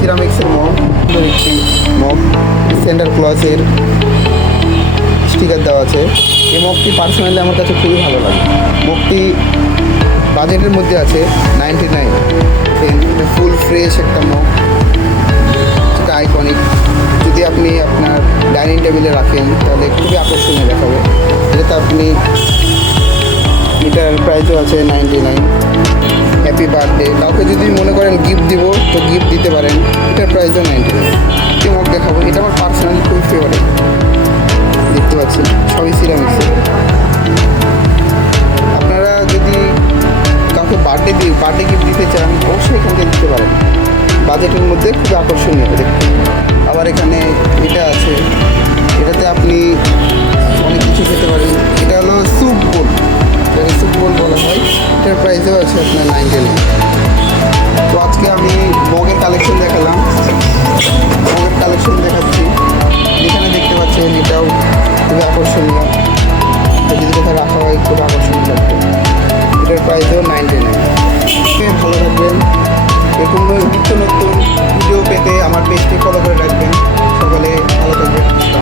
সিরামিক্সের mug, একটি mug centre ক্লসের sticker দেওয়া আছে। এই মগটি পার্সোনালি আমার কাছে খুবই ভালো লাগে। মগটি বাজেটের মধ্যে আছে 99। এটা ফুল ফ্রেশ একটা মগ, সেটা আইকনিক। যদি আপনি আপনার ডাইনিং টেবিলে রাখেন তাহলে খুবই আকর্ষণীয় দেখাবে। এটাতে আপনি, এটার প্রাইসও আছে 99। হ্যাপি বার্থডে, কাউকে যদি মনে করেন গিফট দিব তো গিফট দিতে পারেন। এটার প্রাইসও 99। একটি মগ দেখাবো, এটা আমার পার্সোনালি খুবই ফেভারিট। দেখতে পাচ্ছেন সবই সিরামিক্সের। আপনারা যদি কাউকে বার্থডে গিফট দিতে চান অবশ্যই এখান থেকে দিতে পারেন। বাজেটের মধ্যে খুব আকর্ষণীয় দেখতে। আবার এখানে এটা আছে, এটাতে আপনি অনেক কিছু খেতে পারেন। এটা হলো স্যুপ বোল, এটাকে স্যুপ বোল বলা হয়। এটার প্রাইসও আছে আপনার 99। তো আজকে আমি মগের কালেকশন দেখালাম, মগের কালেকশন দেখাচ্ছি। যেখানে দেখতে পাচ্ছেন এটাও খুবই আকর্ষণীয়, যদি কোথাও রাখা হয় খুব আকর্ষণীয় লাগবে। এটার প্রাইসও 99। ভালো থাকবেন। এরকম নিত্য নতুন ভিডিও পেতে আমার পেজটি ফলো করে রাখবেন। সকলে ভালো থাকবেন।